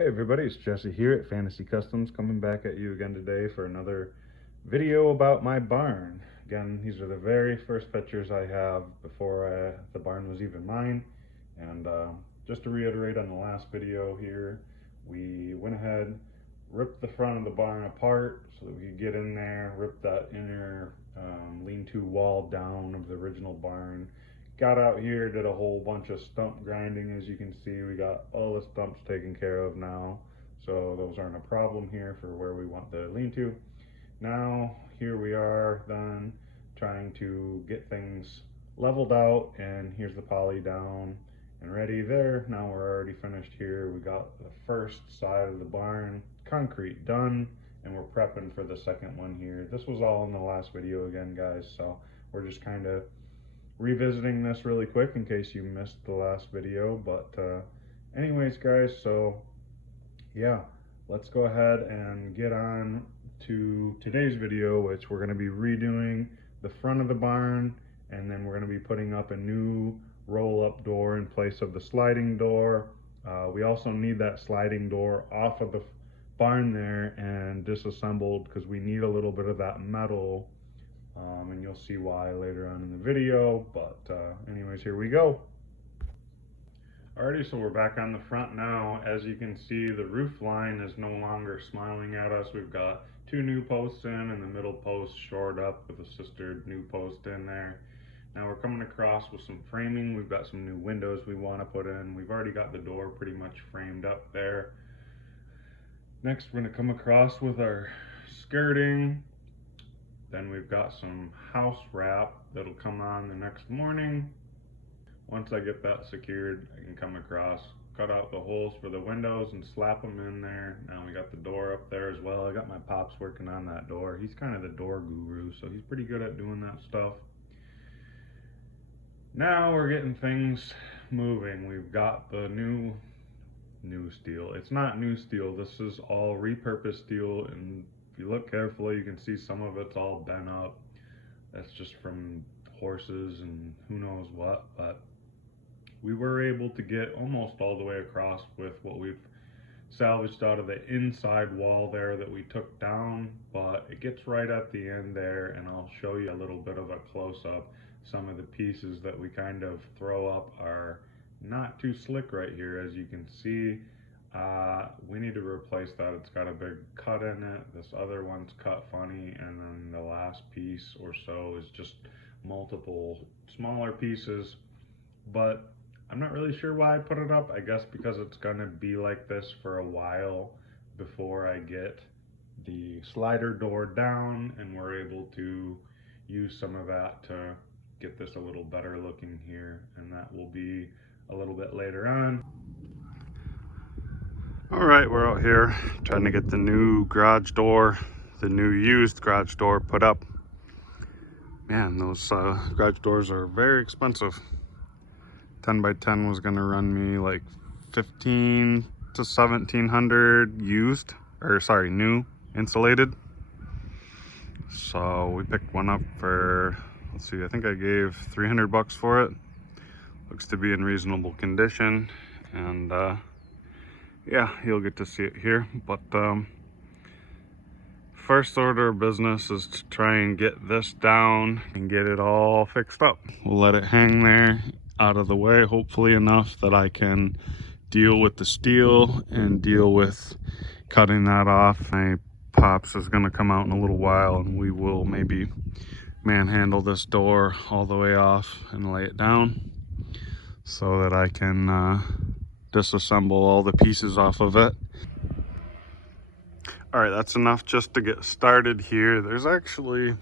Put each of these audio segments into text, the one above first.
Hey everybody, it's Jesse here at Fantasy Customs, coming back at you again today for another video about my barn. Again, these are the very first pictures I have before the barn was even mine. And just to reiterate on the last video here, we went ahead, ripped the front of the barn apart so that we could get in there, rip that inner lean-to wall down of the original barn. Got out here, did a whole bunch of stump grinding. As you can see, we got all the stumps taken care of now, so those aren't a problem here for where we want the lean-to. Now here we are then trying to get things leveled out, and here's the poly down and ready there. Now we're already finished here. We got the first side of the barn concrete done, and we're prepping for the second one here. This was all in the last video again, guys, so we're just kind of revisiting this really quick in case you missed the last video. But anyways, guys, so yeah, let's go ahead and get on to today's video, which we're going to be redoing the front of the barn, and then we're going to be putting up a new roll-up door in place of the sliding door. We also need that sliding door off of the barn there and disassembled because we need a little bit of that metal. And you'll see why later on in the video, but anyways, here we go. Alrighty, so we're back on the front now. As you can see, the roof line is no longer smiling at us. We've got two new posts in and the middle post shored up with a sister new post in there. Now we're coming across with some framing. We've got some new windows we want to put in. We've already got the door pretty much framed up there. Next, we're going to come across with our skirting. Then we've got some house wrap that'll come on the next morning. Once I get that secured, I can come across, cut out the holes for the windows and slap them in there. Now we got the door up there as well. I got my pops working on that door. He's kind of the door guru, so he's pretty good at doing that stuff. Now we're getting things moving. We've got the new steel. It's not new steel. This is all repurposed steel, and if you look carefully, you can see some of it's all bent up. That's just from horses and who knows what, but we were able to get almost all the way across with what we've salvaged out of the inside wall there that we took down, but it gets right at the end there, and I'll show you a little bit of a close-up. Some of the pieces that we kind of throw up are not too slick right here. As you can see, we need to replace that. It's got a big cut in it. This other one's cut funny, and then the last piece or so is just multiple smaller pieces. But I'm not really sure why I put it up. I guess because it's gonna be like this for a while before I get the slider door down, and we're able to use some of that to get this a little better looking here, and that will be a little bit later on. All right, we're out here trying to get the new garage door, the new used garage door put up. Man, those garage doors are very expensive. 10 by 10 was gonna run me like 15 to 1700 used, or sorry, new insulated. So we picked one up for, let's see, I think I gave 300 bucks for it. Looks to be in reasonable condition, and yeah, you'll get to see it here. But first order of business is to try and get this down and get it all fixed up. We'll let it hang there out of the way, hopefully enough that I can deal with the steel and deal with cutting that off. My pops is going to come out in a little while, and we will maybe manhandle this door all the way off and lay it down so that I can disassemble all the pieces off of it. All right, that's enough just to get started here. There's actually,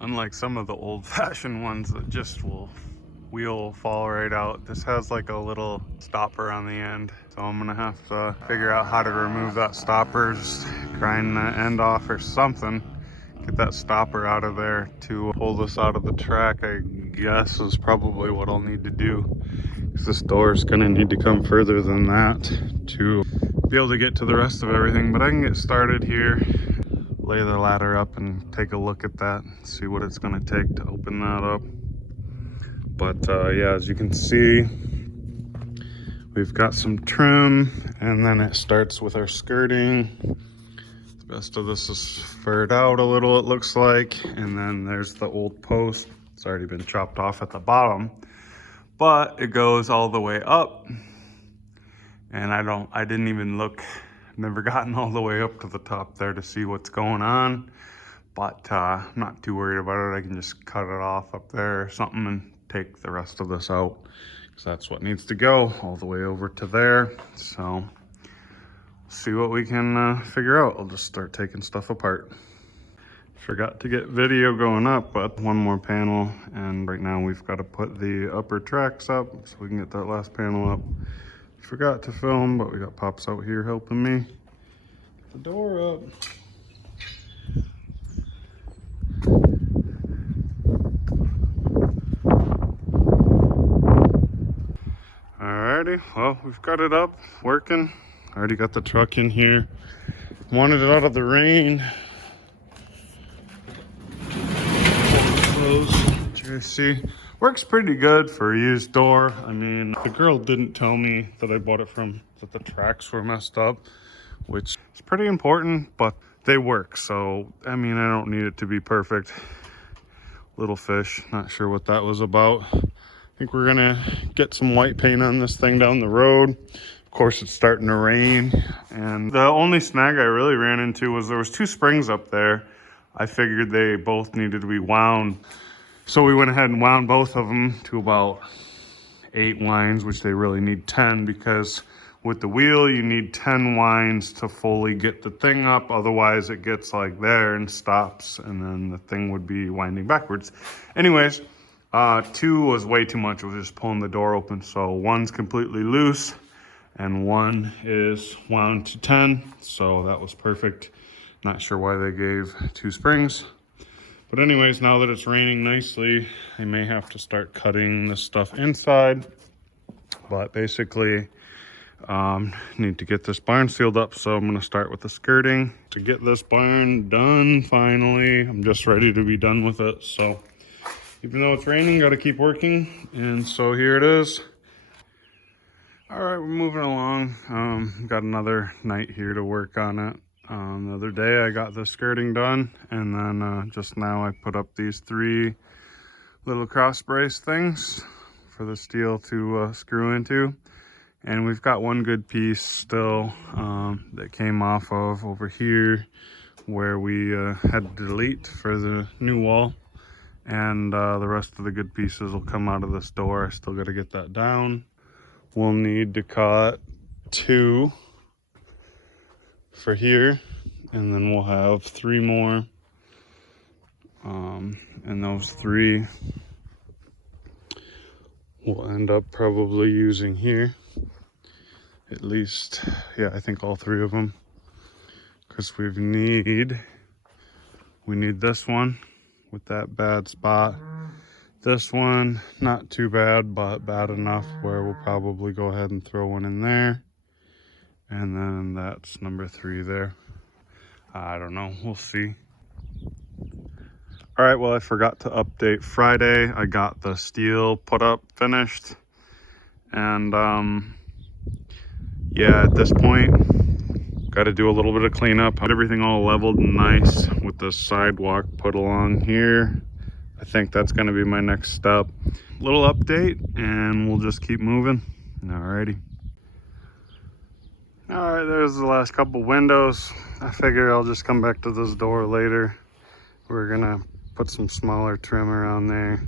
unlike some of the old-fashioned ones that just will wheel fall right out, this has like a little stopper on the end. So I'm gonna have to figure out how to remove that stopper, just grind that end off or something. Get that stopper out of there to pull this out of the track, I guess, is probably what I'll need to do. Because this door is gonna need to come further than that to be able to get to the rest of everything. But I can get started here, lay the ladder up and take a look at that, see what it's gonna take to open that up. But yeah, as you can see, We've got some trim, and then it starts with our skirting. The rest of this is furred out a little, it looks like. And then there's the old post. It's already been chopped off at the bottom, but it goes all the way up. And I didn't even look, never gotten all the way up to the top there to see what's going on. But I'm not too worried about it. I can just cut it off up there or something and take the rest of this out, because that's what needs to go all the way over to there. So see what we can figure out. I'll just start taking stuff apart. Forgot to get video going up, but one more panel, and right now we've got to put the upper tracks up so we can get that last panel up. Forgot to film, but we got Pops out here helping me get the door up. Alrighty, well, we've got it up, working. Already got the truck in here. Wanted it out of the rain. See, works pretty good for a used door. I mean, the girl didn't tell me that I bought it from, that the tracks were messed up, which is pretty important, but they work. So, I mean, I don't need it to be perfect. Little fish, not sure what that was about. I think we're gonna get some white paint on this thing down the road. Of course, it's starting to rain, and the only snag I really ran into was there was 2 springs up there. I figured they both needed to be wound. So we went ahead and wound both of them to about 8 winds, which they really need 10, because with the wheel, you need 10 winds to fully get the thing up. Otherwise, it gets like there and stops, and then the thing would be winding backwards. Anyways, 2 was way too much. It was just pulling the door open. So 1's completely loose, and 1 is wound to 10. So that was perfect. Not sure why they gave 2 springs. But anyways, now that it's raining nicely, I may have to start cutting this stuff inside. But basically, need to get this barn sealed up, so I'm gonna start with the skirting to get this barn done finally. I'm just ready to be done with it. So even though it's raining, gotta keep working. And so here it is. All right, we're moving along. Got another night here to work on it. The other day I got the skirting done, and then just now I put up these 3 little cross brace things for the steel to screw into. And we've got one good piece still that came off of over here where we had to delete for the new wall. And the rest of the good pieces will come out of this door. I still got to get that down. We'll need to cut 2 for here, and then we'll have 3 more, and those 3 we'll end up probably using here, at least. Yeah, I think all 3 of them, because we need this one with that bad spot, this one not too bad, but bad enough where we'll probably go ahead and throw one in there. And then that's number 3 there. I don't know, we'll see. All right, well, I forgot to update Friday. I got the steel put up, finished. And yeah, at this point, got to do a little bit of cleanup. Got everything all leveled and nice with the sidewalk put along here. I think that's gonna be my next step. Little update, and we'll just keep moving. Alrighty. All right, there's the last couple windows. I figure I'll just come back to this door later. We're gonna put some smaller trim around there,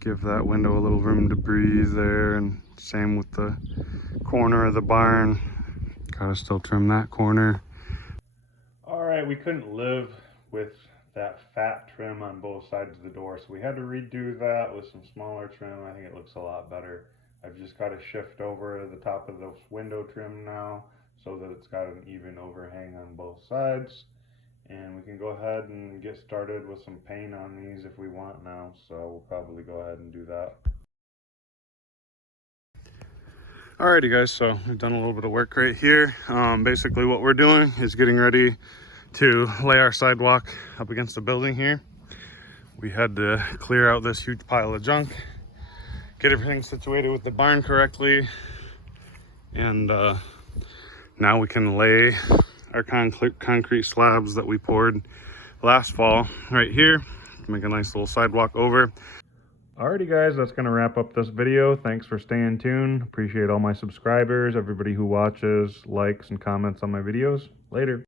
give that window a little room to breathe there, and same with the corner of the barn. Gotta still trim that corner. All right, we couldn't live with that fat trim on both sides of the door, so we had to redo that with some smaller trim. I think it looks a lot better. I've just got to shift over the top of the window trim now, so that it's got an even overhang on both sides, and we can go ahead and get started with some paint on these if we want now. So we'll probably go ahead and do that. Alrighty guys, so we've done a little bit of work right here. Basically what we're doing is getting ready to lay our sidewalk up against the building here. We had to clear out this huge pile of junk, get everything situated with the barn correctly, And now we can lay our concrete slabs that we poured last fall right here. Make a nice little sidewalk over. Alrighty guys, that's going to wrap up this video. Thanks for staying tuned. Appreciate all my subscribers, everybody who watches, likes, and comments on my videos. Later.